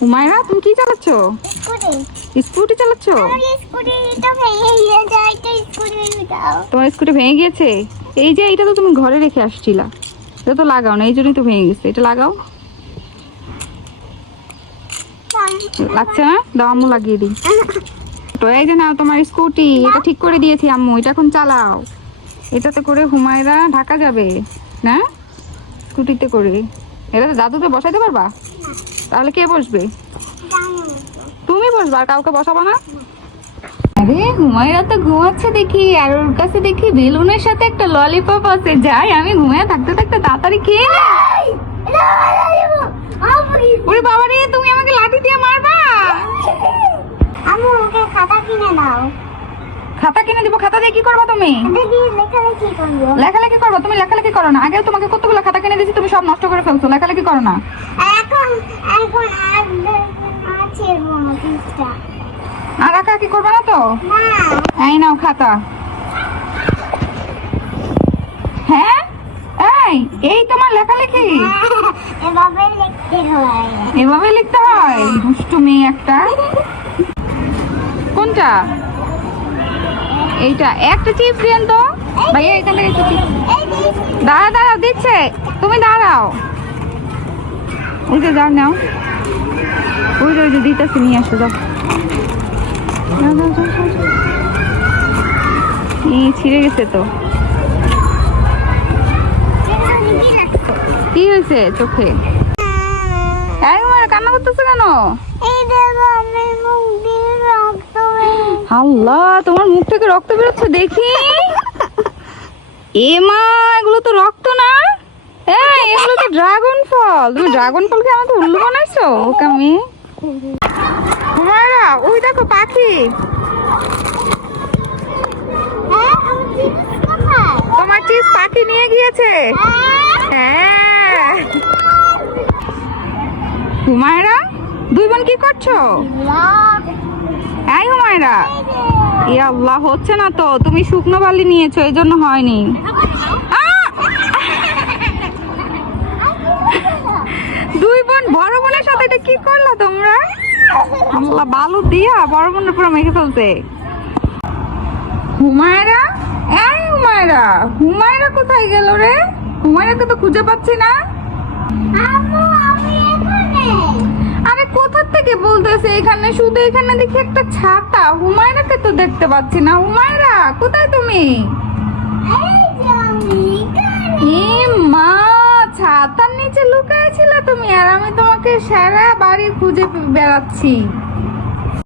হুমায়রা, তুমি কি চালাচ্ছ? স্কুটি চালাচ্ছ? তোমার স্কুটি ভেঙে গিয়েছে? এই যে এটা তো তুমি ঘরে রেখে আসছিলা, এটা তো লাগাও না, এই জন্যই তো ভেঙে গেছে। এটা লাগাও। লাগছে না? দাও, আম্মু লাগিয়ে দিই। তো এই যে নাও তোমার স্কুটি, এটা ঠিক করে দিয়েছি আম্মু, এটা এখন চালাও। এটাতে করে হুমায়রা ঢাকা যাবে না? স্কুটিতে করে। এটা তো দাদুকে বসাইতে পারবা? তাহলে কে বসবে? তুমি বসবা, আর কাউকে বসাবো না? আরে হুমায়রা তো ঘুমাচ্ছে দেখি, আর ওর কাছে দেখি বেলুনের সাথে একটা ললিপপ আছে। যাই আমি ঘুমিয়ে থাকতে থাকতে তাড়াতাড়ি খেয়ে নিই। ওরে বাবা রে, তুমি আমাকে লাঠি দিয়ে মারবা? আম্মু ওকে খাতা কিনে দাও। খাতা কিনে দিব? খাতা দিয়ে কি করবা তুমি? দেখি লেখালেখি করবো। লেখালেখি করবা? তুমি লেখালেখি করো না। আগে তোমাকে কতগুলো খাতা কিনে দিয়েছি, তুমি সব নষ্ট করে ফেলছো। লেখালেখি করো না। এখন এখন আর আছে পৃষ্ঠা। আর একা কি করবা না তো? না এই নাও খাতা। হ্যাঁ, এই তোমার লেখালেখি? এভাবে লিখতে হয়। এভাবে লিখতে হয়? দুষ্টু মেয়ে একটা। কোনটা? এইটা। একটা চিপস দেন তো ভাইয়া, এখানে একটা চিপস। দাঁড়া দাঁড়া, দিচ্ছে। তুমি দাঁড়াও। ওই যে যাও, নাও। ওই যে দিতেছে, নিয়ে আসো, যাও। ছিঁড়ে গেছে তো। কি হয়েছে চোখে? কান্না করতেছে কেন? আল্লাহ, তোমার মুখ থেকে রক্ত বেরোচ্ছে দেখি। এ মা, এগুলো তো রক্ত না। এগুলো তো ড্রাগন ফল। তুমি ড্রাগন ফলকে আমাকে উল্লু বানাইছো? ওকে আমি হুমায়রা, ওই দেখো পাখি। তোমার চিজ পাখি নিয়ে গিয়েছে। হ্যাঁ হুমায়রা, দুই বোন কি করছো? এই হুমায়রা, এ আল্লাহ, হচ্ছে না তো। তুমি শুকনো বালি নিয়েছো, এই জন্য হয়নি। দুই বোন বড় বোনের সাথে এটা কি করলা তোমরা? আল্লাহ, বালু দিয়া বড় বোনের পুরো মেখে ফেলছে। হুমায়রা, এই হুমায়রা, হুমায়রা কোথায় গেল রে? হুমায়রাকে তো খুঁজে পাচ্ছি না। আরে কোথা থেকে বলতেছে এখানে? শুধু এখানে দেখি একটা ছাতা। হুমায়রাকে তো দেখতে পাচ্ছি না। হুমায়রা, কোথায় তুমি? এ মা, ছাতার নিচে লুকায় ছিলে তুমি, আর আমি তোমাকে সারা বাড়ি খুঁজে বেড়াচ্ছি।